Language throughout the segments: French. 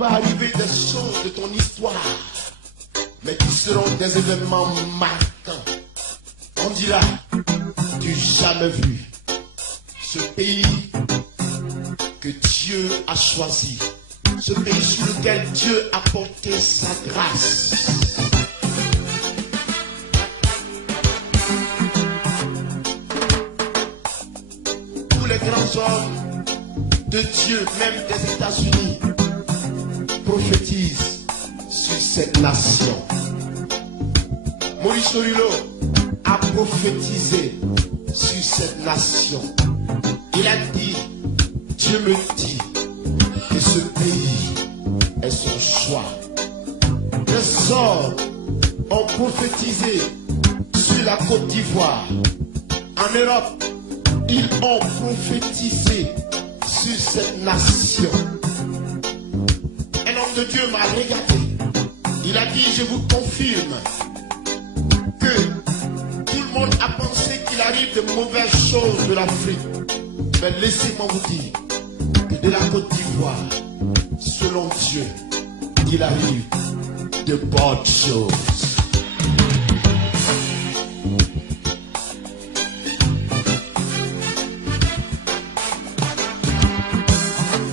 va arriver des choses de ton histoire, mais qui seront des événements marquants. On dira, du jamais vu, ce pays que Dieu a choisi, ce pays sur lequel Dieu a porté sa grâce. Tous les grands hommes de Dieu, même des États-Unis, prophétisent sur cette nation. Maurice Orillo a prophétisé sur cette nation. Il a dit, Dieu me dit que ce pays est son choix. Les hommes ont prophétisé sur la Côte d'Ivoire. En Europe, ils ont prophétisé sur cette nation. Un homme de Dieu m'a regardé. Il a dit, je vous confirme que tout le monde a pensé qu'il arrive de mauvaises choses de l'Afrique. Mais laissez-moi vous dire que de la Côte d'Ivoire, selon Dieu, il arrive de bonnes choses.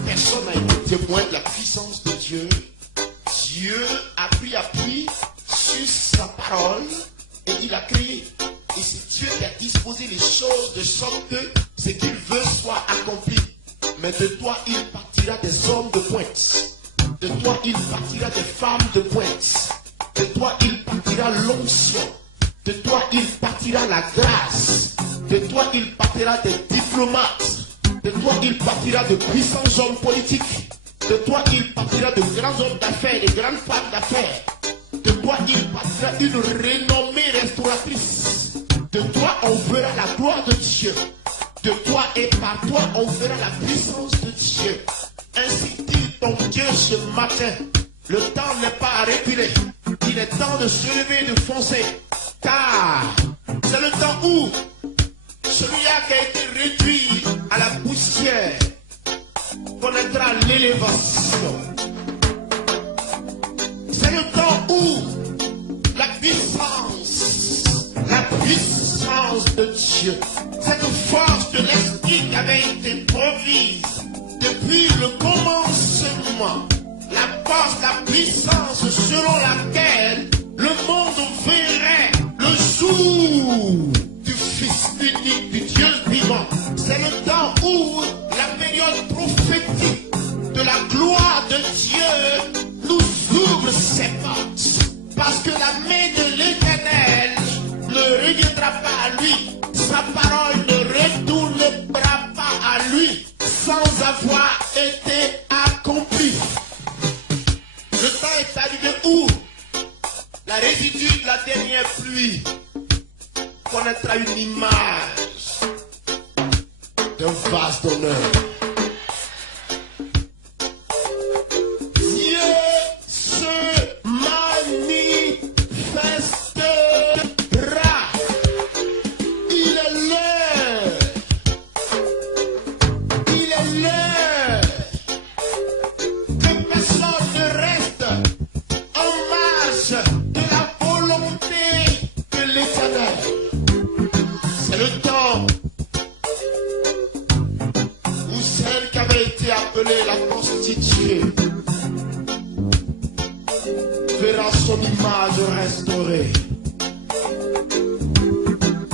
Personne n'a été témoin de la puissance de Dieu. Dieu a pris appui sur sa parole et il a créé. Et c'est Dieu qui a disposé les choses de sorte que ce qu'il veut soit accompli. Mais de toi, il partira des hommes de pointe. De toi, il partira des femmes de pointe. De toi, il partira l'onction. De toi, il partira la grâce. De toi, il partira des diplomates. De toi, il partira de puissants hommes politiques. De toi, il partira de grands hommes d'affaires, de grandes femmes d'affaires. De toi, il partira une renommée restauratrice. De toi, on verra la gloire de Dieu. De toi et par toi, on verra la puissance de Dieu. Ainsi dit ton Dieu ce matin. Le temps n'est pas à reculer. Il est temps de se lever et de foncer. Car c'est le temps où celui-là qui a été réduit à la poussière connaîtra l'élévation. C'est le temps où la puissance de Dieu, cette force de l'esprit qui avait été promise depuis le commencement, la force, la puissance selon laquelle le monde verrait le jour du Fils unique du Dieu vivant. C'est le temps où la période prophétique de la gloire de Dieu nous ouvre ses portes. Parce que la main de l'Éternel ne reviendra pas à lui. Sa parole ne retournera pas à lui sans avoir été accomplie. Le temps est arrivé où la résidue de la dernière pluie connaîtra une image d'un vase d'honneur. La constituée verra son image restaurée.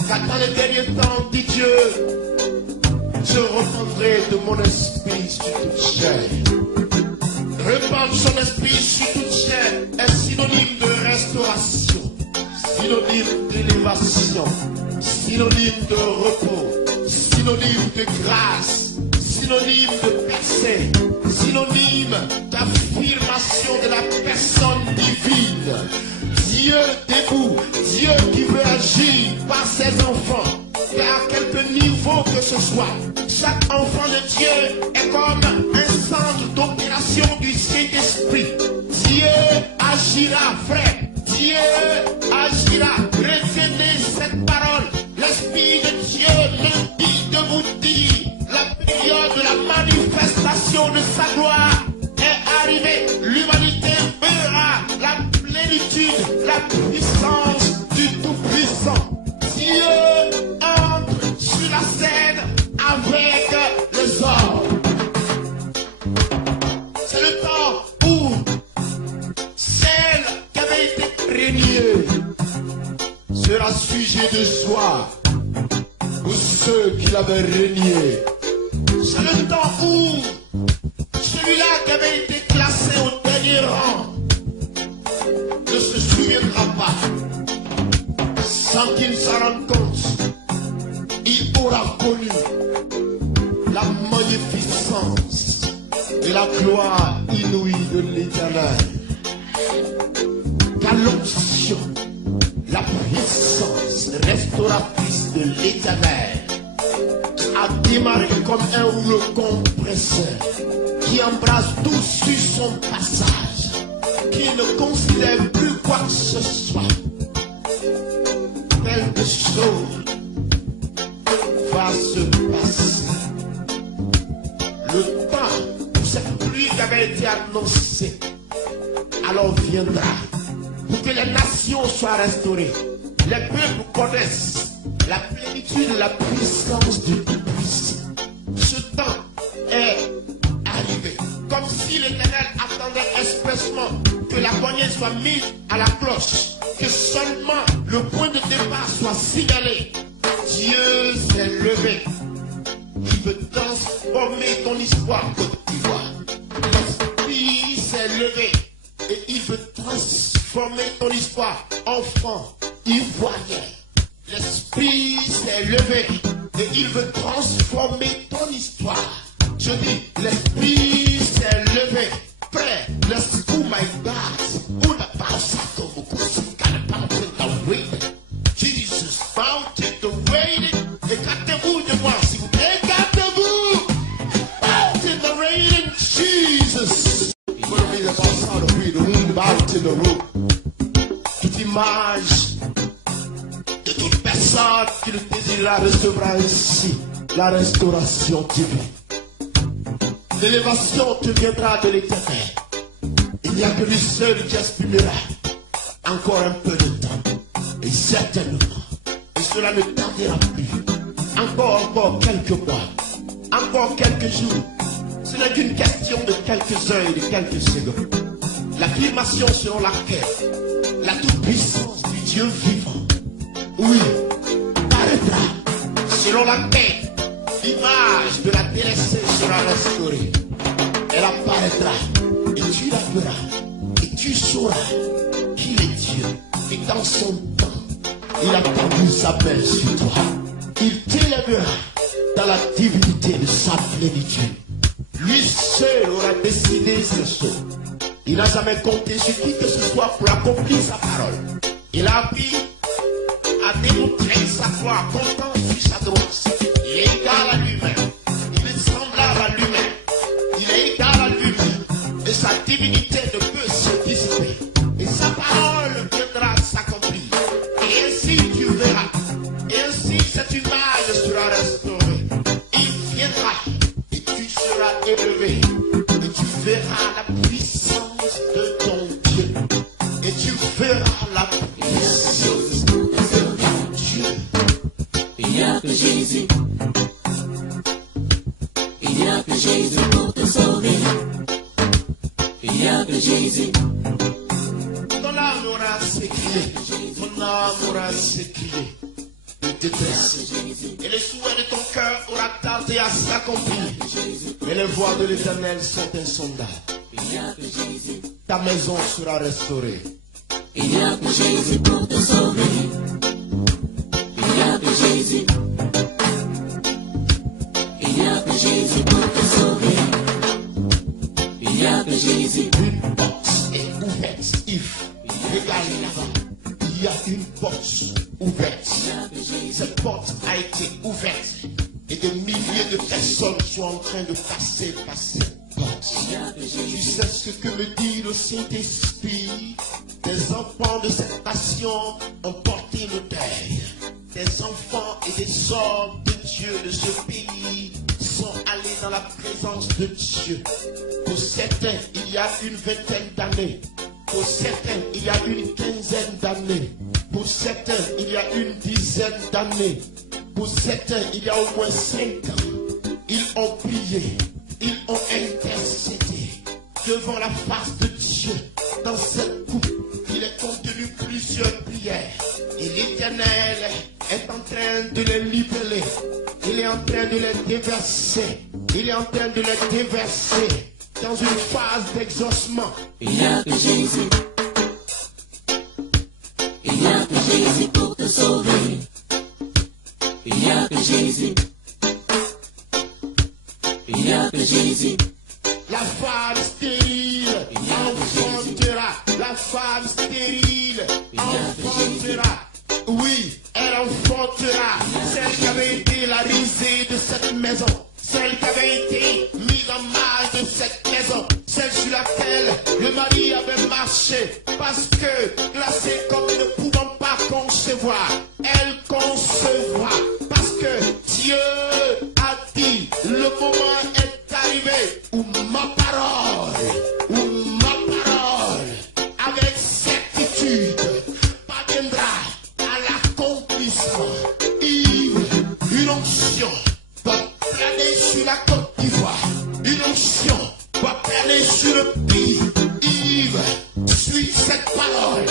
Car dans les derniers temps, dit Dieu, je répandrai de mon esprit sur toute chair. Répandre son esprit sur toute chair est synonyme de restauration, synonyme d'élévation, synonyme de repos, synonyme de grâce, synonyme de percée, synonyme d'affirmation de la personne divine. Dieu debout, Dieu qui veut agir par ses enfants, et à quelque niveau que ce soit. Chaque enfant de Dieu est comme un centre d'opération du Saint-Esprit. Dieu agira, frère. Dieu agira. Retenez cette parole. L'Esprit de Dieu me dit de vous dire, la période de la manifestation de sa gloire est arrivée. la puissance du Tout-Puissant. Dieu entre sur la scène avec les hommes. C'est le temps où celle qui avait été régnée sera sujet de joie pour ceux qui l'avaient régné. C'est le temps où celui-là qui avait été classé au dernier rang ne se souviendra pas. Sans qu'il s'en rende compte, il aura connu la magnificence et la gloire inouïe de l'Éternel. Car l'onction, la puissance restauratrice de l'Éternel a démarré comme un rouleau compresseur qui embrasse tout sur son passage, qui ne considère plus quoi que ce soit. Quelque chose va se passer. Le temps où cette pluie qui avait été annoncée alors viendra pour que les nations soient restaurées. Les peuples connaissent la plénitude de la puissance du Tout-Puissant. Ce temps est arrivé. Comme si l'Éternel attendait expressement que la poignée soit mise à la cloche, que seulement le point de départ soit signalé. Dieu s'est levé. Il veut transformer ton histoire, Côte d'Ivoire. L'Esprit s'est levé et il veut transformer ton histoire, enfant ivoirien. L'Esprit s'est levé et il veut transformer ton histoire. Je dis, l'Esprit s'est levé. Prêt, let's go, my God. Una pausa como cosicana, mountain the waiting. Jesus, mountain the waiting. Écartez-vous de moi, s'il vous plaît. Écartez-vous. Mountain the waiting, Jesus. Follow me, the bounce out of the wind, mountain the road. Toute image de toute personne qui le désirera recevra ici la restauration divine. L'élévation te viendra de l'Éternel. Il n'y a que lui seul qui exprimera encore un peu de temps. Et certainement, et cela ne tardera plus. Encore quelques mois, encore quelques jours. Ce n'est qu'une question de quelques heures et de quelques secondes. L'acclimation selon laquelle la toute-puissance du Dieu vivant, oui, paraîtra, selon laquelle l'image de la délaissée sera restaurée. Elle apparaîtra et tu la verras et tu sauras qu'il est Dieu. Et dans son temps, il a tendu sa main sur toi. Il t'élèvera dans la divinité de sa plénitude. Lui seul aura décidé ces choses. Il n'a jamais compté sur qui que ce soit pour accomplir sa parole. Il a appris à démontrer sa gloire, comptant sur sa droite. Il est égal à lui-même. Il est semblable à lui-même. Il est égal à lui-même. Et sa divinité ne peut se dissiper. Et sa parole viendra s'accomplir. Et ainsi tu verras. Et ainsi cette image sera restaurée. Il viendra et tu seras élevé. Et tu verras la puissance de ton Dieu. Et tu verras la puissance de ton Dieu. Il n'y a que Jésus. Il n'y a que Jésus pour te sauver. Il n'y a que Jésus. Ton âme aura s'écrié. Ton âme aura s'écrié de détresse. Et le souhait de ton cœur aura tardé à s'accomplir. Mais les voies de l'Éternel sont insondables. Il n'y a que Jésus. Ta maison sera restaurée. Il n'y a que Jésus pour te sauver. Il n'y a que Jésus. Il n'y a que Jésus pour te sauver. Il n'y a que Jésus. Une porte est ouverte. Yves, regardez là-bas. Il y a une porte ouverte. Cette porte a été ouverte. Et des milliers de personnes sont en train de passer par cette porte. Tu sais ce que me dit le Saint-Esprit? Des enfants de cette nation ont porté le deuil. Des enfants et des hommes de Dieu de ce pays sont allés dans la présence de Dieu. Pour certains, il y a une vingtaine d'années, Pour certains, il y a une quinzaine d'années. Pour certains, il y a une dizaine d'années. Pour certains, il y a au moins 5 ans. Ils ont prié, ils ont intercédé devant la face de Dieu. Dans cette coupe, il est contenu plusieurs prières. Et l'Éternel est en train de les libérer. Il est en train de les déverser. Il est en train de les déverser dans une phase d'exaucement. Il n'y a que Jésus. Il n'y a que Jésus pour te sauver. Il n'y a que Jésus. Il n'y a que Jésus. La femme stérile enfantera. La femme stérile enfantera. Oui, elle enfantera. Celle qui avait été la risée de cette maison. Celle qui avait été mise en marge de cette maison. Celle sur laquelle le mari avait marché. Parce que glacée comme ne pouvant pas concevoir. Elle concevra. Parce que Dieu a dit, le moment est arrivé où ma parole, avec certitude, parviendra à l'accomplissement. Une onction va planer sur la Côte d'Ivoire. Une onction va planer sur le pays. Yves, suis cette parole.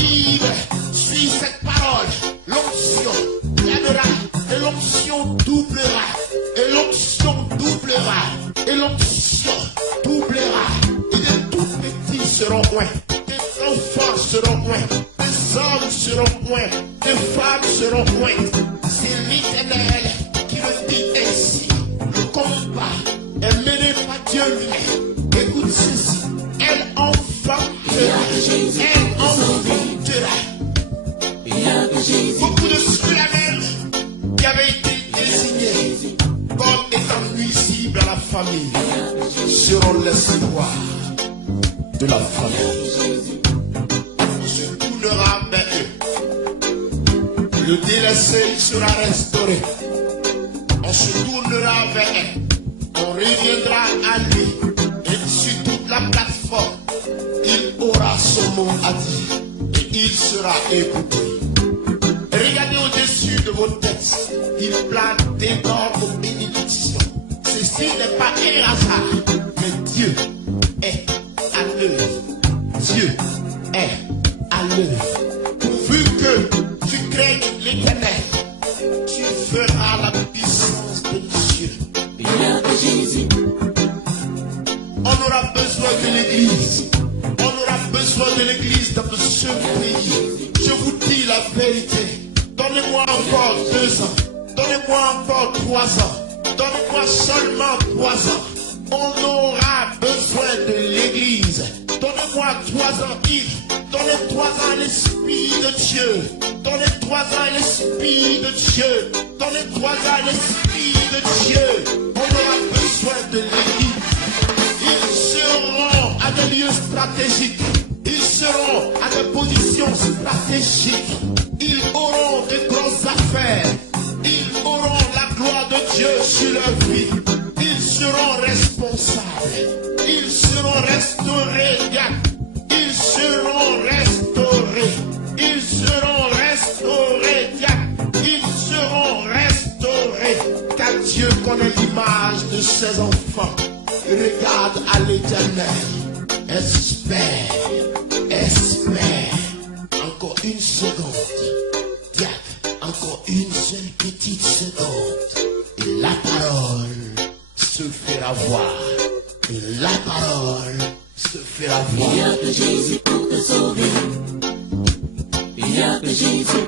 Yves, suis cette parole. L'onction planera et l'onction doublera. Et l'onction doublera. Et l'onction doublera. Et des tout petits seront loin. Des enfants seront loin. Des hommes seront loin. Des femmes seront loin. C'est l'Éternel qui le dit ainsi. Le combat est mené par Dieu lui-même. Écoute ceci. Elle enfantera. Elle enfantera. Beaucoup de ceux-là-même qui avaient été désignés comme étant nuisibles à la famille seront l'espoir de la famille. On se tournera vers eux. Le délaissé sera restauré. On se tournera vers eux. On reviendra à lui. Et sur toute la plateforme, il aura son mot à dire. Et il sera écouté. Regardez au-dessus de vos têtes. Il plane d'énormes bénédictions. Ceci n'est pas un hasard. Mais Dieu est à l'œuvre. Dieu est à l'œuvre. Pourvu que tu craignes l'Éternel, tu feras la puissance de Dieu. Il n'y a que Jésus. On aura besoin de l'Église. On aura besoin de l'Église dans ce pays. Je vous dis la vérité. Donnez-moi encore 2 ans. Donnez-moi encore 3 ans. Donnez-moi seulement 3 ans. On aura besoin de l'Église. Donnez-moi 3 ans, Yves. Donnez 3 ans à l'Esprit de Dieu. Donnez 3 ans à l'Esprit de Dieu. Donnez 3 ans à l'Esprit de Dieu. On aura besoin de l'Église. Ils seront à des lieux stratégiques. Ils seront à des positions stratégiques. Ils auront de grosses affaires. Ils auront la gloire de Dieu sur leur vie. Ils seront responsables. Ils seront restaurés. Ils seront restaurés. Ils seront restaurés. Ils seront restaurés. Car Dieu connaît l'image de ses enfants. Regarde à l'Éternel. Espère. Encore une seconde. Encore une seule petite seconde. Et la parole se fera voir. Et la parole se fera voir. Il n'y a que Jésus pour te sauver. Il n'y a que Jésus.